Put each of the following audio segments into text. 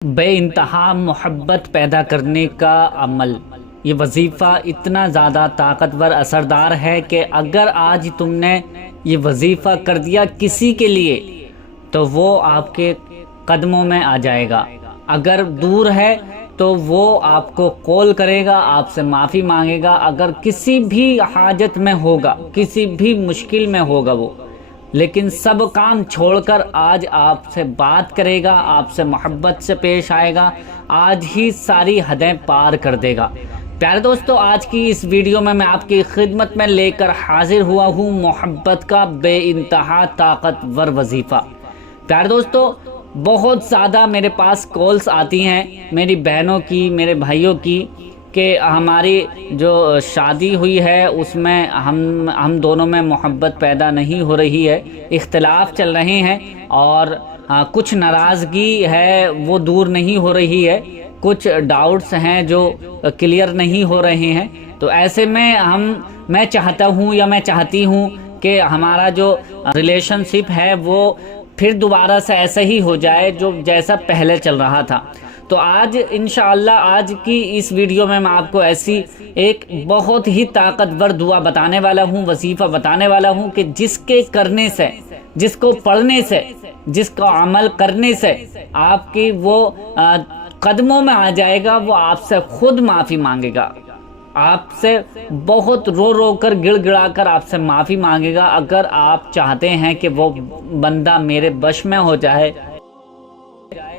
بے انتہا محبت پیدا کرنے کا عمل، یہ وظیفہ اتنا زیادہ طاقتور اثردار ہے کہ اگر آج تم نے یہ وظیفہ کر دیا کسی کے لیے تو وہ آپ کے قدموں میں آ جائے گا۔ اگر دور ہے تو وہ آپ کو کال کرے گا، آپ سے معافی مانگے گا۔ اگر کسی بھی حاجت میں ہوگا، کسی بھی مشکل میں ہوگا وہ، لیکن سب کام چھوڑ کر آج آپ سے بات کرے گا، آپ سے محبت سے پیش آئے گا، آج ہی ساری حدیں پار کر دے گا۔ پیارے دوستو، آج کی اس ویڈیو میں آپ کی خدمت میں لے کر حاضر ہوا ہوں محبت کا بے انتہا طاقتور وظیفہ۔ پیارے دوستو، بہت زیادہ میرے پاس کالز آتی ہیں میری بہنوں کی، میرے بھائیوں کی، کہ ہماری جو شادی ہوئی ہے اس میں ہم دونوں میں محبت پیدا نہیں ہو رہی ہے، اختلاف چل رہے ہیں، اور کچھ ناراضگی ہے وہ دور نہیں ہو رہی ہے، کچھ ڈاؤٹس ہیں جو کلیئر نہیں ہو رہے ہیں۔ تو ایسے میں میں چاہتا ہوں یا میں چاہتی ہوں کہ ہمارا جو ریلیشن شپ ہے وہ پھر دوبارہ سے ایسا ہی ہو جائے جو جیسا پہلے چل رہا تھا۔ تو آج انشاءاللہ آج کی اس ویڈیو میں آپ کو ایسی ایک بہت ہی طاقتور دعا بتانے والا ہوں، وظیفہ بتانے والا ہوں کہ جس کے کرنے سے، جس کو پڑھنے سے، جس کو عمل کرنے سے آپ کی وہ قدموں میں آ جائے گا، وہ آپ سے خود معافی مانگے گا، آپ سے بہت رو رو کر گڑ گڑا کر آپ سے معافی مانگے گا۔ اگر آپ چاہتے ہیں کہ وہ بندہ میرے بش میں ہو جائے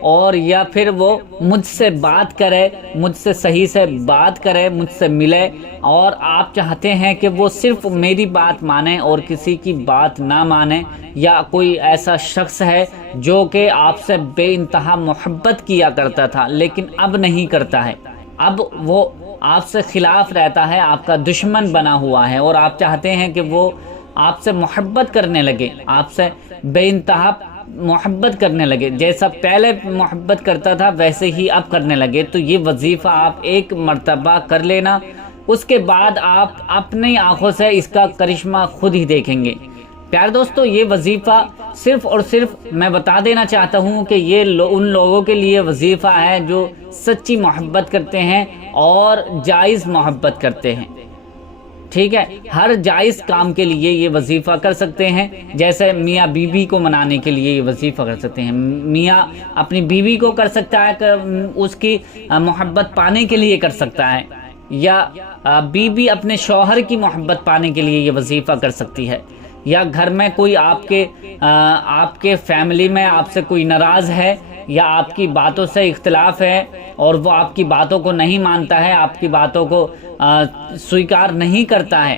اور یا پھر وہ مجھ سے بات کرے، مجھ سے صحیح سے بات کرے، مجھ سے ملے، اور آپ چاہتے ہیں کہ وہ صرف میری بات مانے اور کسی کی بات نہ مانے، یا کوئی ایسا شخص ہے جو کہ آپ سے بے انتہا محبت کیا کرتا تھا لیکن اب نہیں کرتا ہے، اب وہ آپ سے خلاف رہتا ہے، آپ کا دشمن بنا ہوا ہے، اور آپ چاہتے ہیں کہ وہ آپ سے محبت کرنے لگے، آپ سے بے انتہا محبت کرنے لگے، جیسا پہلے محبت کرتا تھا ویسے ہی اب کرنے لگے، تو یہ وظیفہ آپ ایک مرتبہ کر لینا، اس کے بعد آپ اپنی آنکھوں سے اس کا کرشمہ خود ہی دیکھیں گے۔ پیارے دوستو، یہ وظیفہ صرف اور صرف میں بتا دینا چاہتا ہوں کہ یہ ان لوگوں کے لیے وظیفہ ہے جو سچی محبت کرتے ہیں اور جائز محبت کرتے ہیں، ٹھیک ہے؟ ہر جائز کام کے لیے یہ وظیفہ کر سکتے ہیں، جیسے میاں بیوی کو منانے کے لیے یہ وظیفہ کر سکتے ہیں، میاں اپنی بیوی کو کر سکتا ہے کہ اس کی محبت پانے کے لیے کر سکتا ہے، یا بیوی اپنے شوہر کی محبت پانے کے لیے یہ وظیفہ کر سکتی ہے، یا گھر میں کوئی آپ کے فیملی میں آپ سے کوئی ناراض ہے یا آپ کی باتوں سے اختلاف ہے اور وہ آپ کی باتوں کو نہیں مانتا ہے، آپ کی باتوں کو سویکار نہیں کرتا ہے،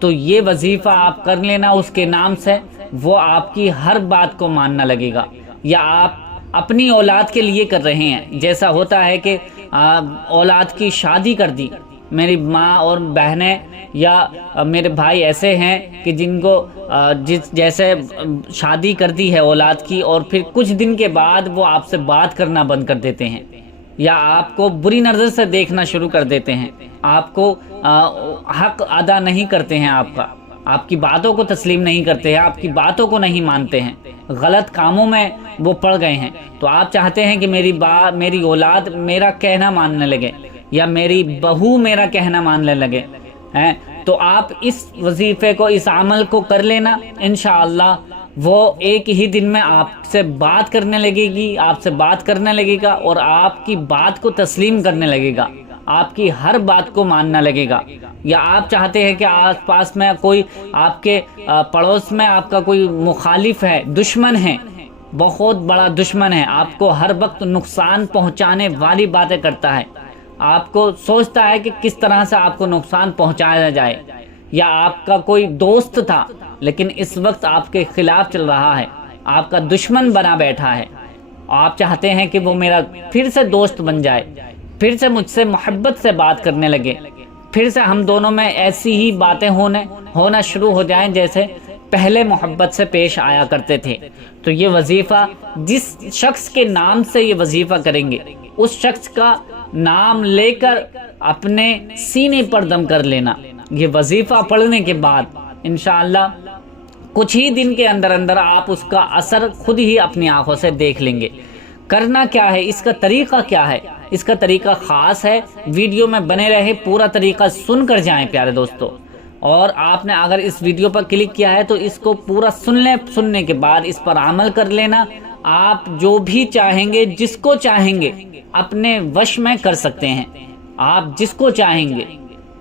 تو یہ وظیفہ آپ کر لینا اس کے نام سے، وہ آپ کی ہر بات کو ماننا لگے گا۔ یا آپ اپنی اولاد کے لیے کر رہے ہیں، جیسا ہوتا ہے کہ اولاد کی شادی کر دی، میری ماں اور بہنیں یا میرے بھائی ایسے ہیں کہ جن کو جیسے شادی کر دی ہے اولاد کی، اور پھر کچھ دن کے بعد وہ آپ سے بات کرنا بند کر دیتے ہیں، یا آپ کو بری نظر سے دیکھنا شروع کر دیتے ہیں، آپ کو حق ادا نہیں کرتے ہیں، آپ کی باتوں کو تسلیم نہیں کرتے ہیں، آپ کی باتوں کو نہیں مانتے ہیں، غلط کاموں میں وہ پڑ گئے ہیں، تو آپ چاہتے ہیں کہ میری اولاد میرا کہنا ماننے لگے، یا میری بہو میرا کہنا ماننے لگے، تو آپ اس وظیفے کو، اس عمل کو کر لینا، انشاءاللہ وہ ایک ہی دن میں آپ سے بات کرنے لگے گی، آپ سے بات کرنے لگے گا، اور آپ کی بات کو تسلیم کرنے لگے گا، آپ کی ہر بات کو ماننا لگے گا۔ یا آپ چاہتے ہیں کہ آس پاس میں کوئی آپ کے پڑوس میں آپ کا کوئی مخالف ہے، دشمن ہے، بہت بڑا دشمن ہے، آپ کو ہر وقت نقصان پہنچانے والی باتیں کرتا ہے، آپ کو سوچتا ہے کہ کس طرح سے آپ کو نقصان پہنچایا جائے، یا آپ کا کوئی دوست تھا لیکن اس وقت آپ کے خلاف چل رہا ہے، آپ کا دشمن بنا بیٹھا ہے، آپ چاہتے ہیں کہ وہ میرا پھر سے دوست بن جائے، پھر سے مجھ سے محبت سے بات کرنے لگے، پھر سے ہم دونوں میں ایسی ہی باتیں ہونا شروع ہو جائیں جیسے پہلے محبت سے پیش آیا کرتے تھے۔ تو یہ وظیفہ جس شخص کے نام سے یہ وظیفہ کریں گے، اس شخص کا نام لے کر اپنے سینے پر دم کر لینا۔ یہ وظیفہ پڑھنے کے بعد انشاءاللہ کچھ ہی دن کے اندر آپ اس کا اثر خود ہی اپنی آنکھوں سے دیکھ لیں گے۔ کرنا کیا ہے، اس کا طریقہ کیا ہے، اس کا طریقہ خاص ہے۔ ویڈیو میں بنے رہے، پورا طریقہ سن کر جائیں پیارے دوستو۔ اور آپ نے اگر اس ویڈیو پر کلک کیا ہے تو اس کو پورا سننے کے بعد اس پر عمل کر لینا۔ آپ جو بھی چاہیں گے، جس کو چاہیں گے اپنے وش میں کر سکتے ہیں، آپ جس کو چاہیں گے۔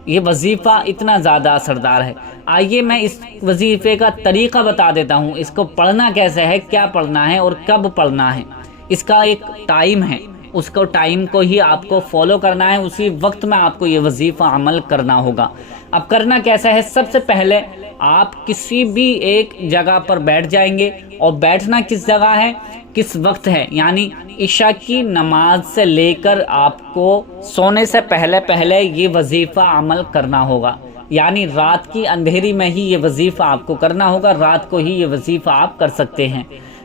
یہ وظیفہ اتنا زیادہ اثردار ہے۔ آئیے میں اس وظیفے کا طریقہ بتا دیتا ہوں، اس کو پڑھنا کیسے ہے، کیا پڑھنا ہے اور کب پڑھنا ہے۔ اس کا ایک ٹائم ہے، اس کو ٹائم کو ہی آپ کو فالو کرنا ہے، اسی وقت میں آپ کو یہ وظیفہ عمل کرنا ہوگا۔ اب کرنا کیسا ہے، سب سے پہلے آپ کسی بھی ایک جگہ پر بیٹھ جائیں گے، اور بیٹھنا کس جگہ ہے، کس وقت ہے، یعنی عشاء کی نماز سے لے کر آپ کو سونے سے پہلے یہ وظیفہ عمل کرنا ہوگا، یعنی رات کی اندھیری میں ہی یہ وظیفہ آپ کو کرنا ہوگا۔ رات کو ہی یہ وظیفہ آپ کر سکتے ہیں،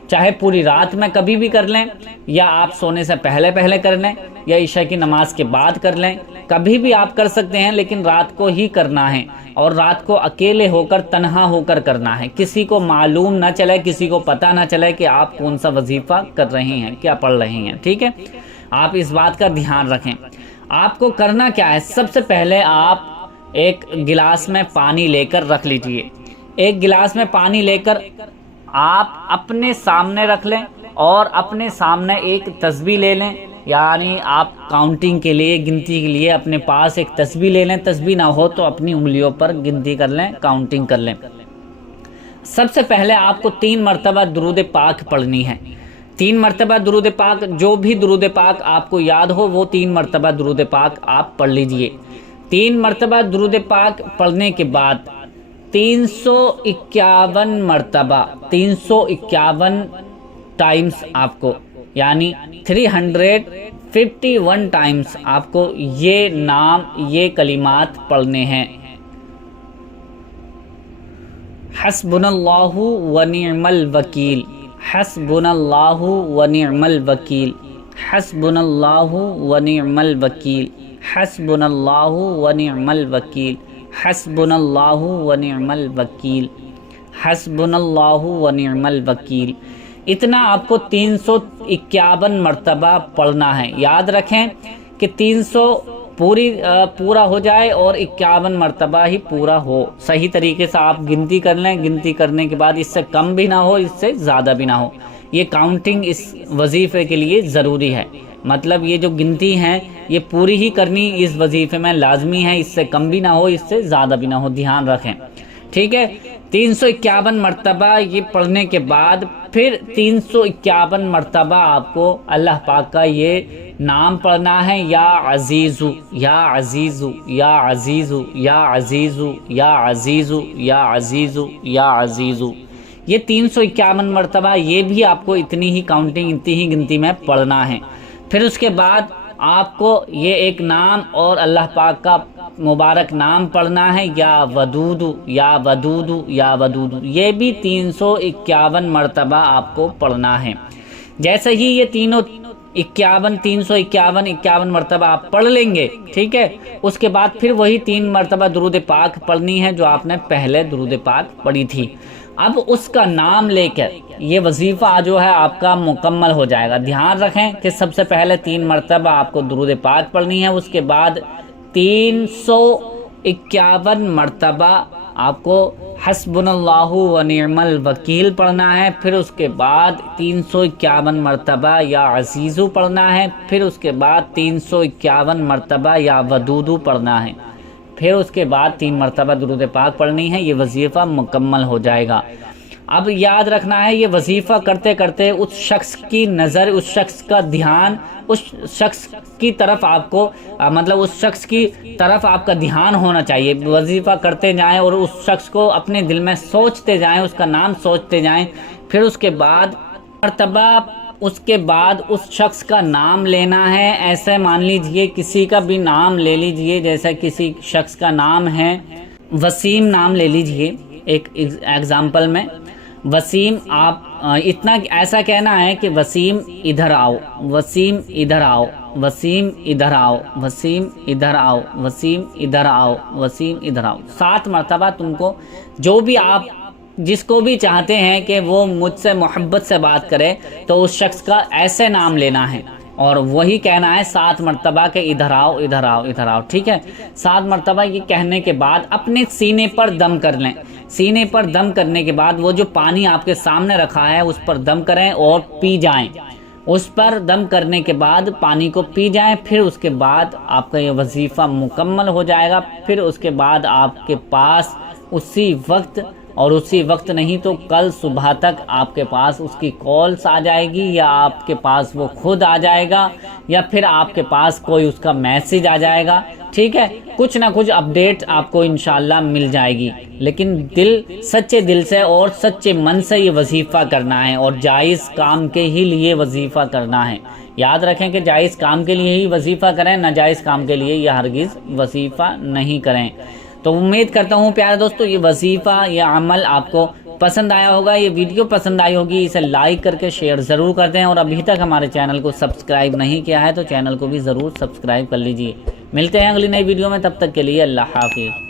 چاہے پوری رات میں کبھی بھی کر لیں، یا آپ سونے سے پہلے کر لیں، یا عشاء کی نماز کے بعد کر لیں، کبھی بھی آپ کر سکتے ہیں، لیکن رات کو ہی کرنا ہے، اور رات کو اکیلے ہو کر، تنہا ہو کر کرنا ہے۔ کسی کو معلوم نہ چلے، کسی کو پتہ نہ چلے کہ آپ کون سا وظیفہ کر رہے ہیں، کیا پڑھ رہے ہیں، ٹھیک ہے۔ آپ اس بات کا دھیان رکھیں۔ آپ کو کرنا کیا ہے، سب سے پہلے آپ ایک گلاس میں پانی لے کر رکھ لیجئے۔ ایک گلاس میں پانی لے کر آپ اپنے سامنے رکھ لیں، اور اپنے سامنے ایک تسبیح لے لیں، یعنی آپ کاؤنٹنگ کے لیے، گنتی کے لیے اپنے پاس ایک تسبیح لے لیں۔ تسبیح نہ ہو تو اپنی انگلیوں پر گنتی کر لیں، کاؤنٹنگ کر لیں۔ سب سے پہلے آپ کو 3 مرتبہ درود پاک پڑھنی ہے۔ 3 مرتبہ درود پاک، جو بھی درود پاک آپ کو یاد ہو وہ 3 مرتبہ درود پاک آپ پڑھ لیجئے۔ 3 مرتبہ درود پاک پڑھنے کے بعد 351 مرتبہ، 351 ٹائمز آپ کو، یعنی 351 ٹائمز آپ کو یہ نام، یہ کلمات پڑھنے ہیں۔ حسبنا اللہ ونعم الوکیل، حسبنا اللہ ونعم الوکیل، حسبنا اللہ ونعم الوکیل، حسبنا اللہ ونعم الوکیل، حسبنا اللہ ونعم الوکیل، حسبنا اللہ ونعم الوکیل۔ اتنا آپ کو 351 مرتبہ پڑھنا ہے۔ یاد رکھیں کہ 300 پورا ہو جائے اور 51 مرتبہ ہی پورا ہو۔ صحیح طریقے سے آپ گنتی کر لیں، گنتی کرنے کے بعد اس سے کم بھی نہ ہو، اس سے زیادہ بھی نہ ہو۔ یہ کاؤنٹنگ اس وظیفے کے لیے ضروری ہے، مطلب یہ جو گنتی ہیں یہ پوری ہی کرنی اس وظیفے میں لازمی ہے، اس سے کم بھی نہ ہو، اس سے زیادہ بھی نہ ہو، دھیان رکھیں، ٹھیک ہے۔ 351 مرتبہ یہ پڑھنے کے بعد پھر 351 مرتبہ آپ کو اللہ پاک کا یہ نام پڑھنا ہے، یا عزیزو، یا عزیزو، یا عزیزو، یا عزیزو، یا عزیزو، یا عزیزو، یا عزیزو۔ یہ 351 مرتبہ یہ بھی آپ کو اتنی ہی کاؤنٹنگ، اتنی ہی گنتی میں پڑھنا ہے۔ پھر اس کے بعد آپ کو یہ ایک نام اور اللہ پاک کا مبارک نام پڑھنا ہے، یا ودود، یا ودود، یا ودود۔ یہ بھی 351 مرتبہ آپ کو پڑھنا ہے۔ جیسے ہی یہ تینوں 351 مرتبہ آپ پڑھ لیں گے، ٹھیک ہے، اس کے بعد پھر وہی 3 مرتبہ درود پاک پڑھنی ہے جو آپ نے پہلے درود پاک پڑھی تھی۔ اب اس کا نام لے کر یہ وظیفہ جو ہے آپ کا مکمل ہو جائے گا۔ دھیان رکھیں کہ سب سے پہلے 3 مرتبہ آپ کو درود پاک پڑھنی ہے، اس کے بعد 351 مرتبہ آپ کو حسبنا اللہ ونعم الوکیل پڑھنا ہے، پھر اس کے بعد 351 مرتبہ یا عزیزو پڑھنا ہے، پھر اس کے بعد 351 مرتبہ یا ودودو پڑھنا ہے، پھر اس کے بعد 3 مرتبہ درود پاک پڑھنی ہے۔ یہ وظیفہ مکمل ہو جائے گا۔ اب یاد رکھنا ہے، یہ وظیفہ کرتے کرتے اس شخص کی نظر، اس شخص کا دھیان اس شخص کی طرف آپ کو، مطلب اس شخص کی طرف آپ کا دھیان ہونا چاہیے۔ وظیفہ کرتے جائیں اور اس شخص کو اپنے دل میں سوچتے جائیں، اس کا نام سوچتے جائیں، پھر اس کے بعد مرتبہ اس کے بعد اس شخص کا نام لینا ہے۔ ایسے مان لیجئے کسی کا بھی نام لے لیجئے، جیسا کسی شخص کا نام ہے وسیم، نام لے لیجئے ایک ایگزامپل میں وسیم۔ آپ اتنا ایسا کہنا ہے کہ وسیم ادھر آؤ، وسیم ادھر آؤ، وسیم ادھر آؤ، وسیم ادھر آؤ، وسیم ادھر آؤ، وسیم ادھر آؤ۔ 7 مرتبہ تم کو جو بھی آپ جس کو بھی چاہتے ہیں کہ وہ مجھ سے محبت سے بات کرے تو اس شخص کا ایسے نام لینا ہے اور وہی کہنا ہے 7 مرتبہ کہ ادھر آؤ ادھر آؤ ادھر آؤ، ٹھیک ہے؟ 7 مرتبہ یہ کہنے کے بعد اپنے سینے پر دم کر لیں۔ سینے پر دم کرنے کے بعد وہ جو پانی آپ کے سامنے رکھا ہے اس پر دم کریں اور پی جائیں۔ اس پر دم کرنے کے بعد پانی کو پی جائیں، پھر اس کے بعد آپ کا یہ وظیفہ مکمل ہو جائے گا۔ پھر اس کے بعد آپ کے پاس اسی وقت، اور اسی وقت نہیں تو کل صبح تک آپ کے پاس اس کی کالز آ جائے گی، یا آپ کے پاس وہ خود آ جائے گا، یا پھر آپ کے پاس کوئی اس کا میسج آ جائے گا، ٹھیک ہے؟ کچھ نہ کچھ اپڈیٹ آپ کو انشاءاللہ مل جائے گی، لیکن سچے دل سے اور سچے من سے یہ وظیفہ کرنا ہے، اور جائز کام کے ہی لیے وظیفہ کرنا ہے۔ یاد رکھیں کہ جائز کام کے لیے ہی وظیفہ کریں، ناجائز کام کے لیے یہ ہرگز وظیفہ نہیں کریں۔ تو امید کرتا ہوں پیارے دوستو یہ وظیفہ، یہ عمل آپ کو پسند آیا ہوگا، یہ ویڈیو پسند آئی ہوگی، اسے لائک کر کے شیئر ضرور کر دیں، اور ابھی تک ہمارے چینل کو سبسکرائب نہیں کیا ہے تو چینل کو بھی ضرور سبسکرائب کر لیجئے۔ ملتے ہیں اگلی نئی ویڈیو میں، تب تک کے لیے اللہ حافظ۔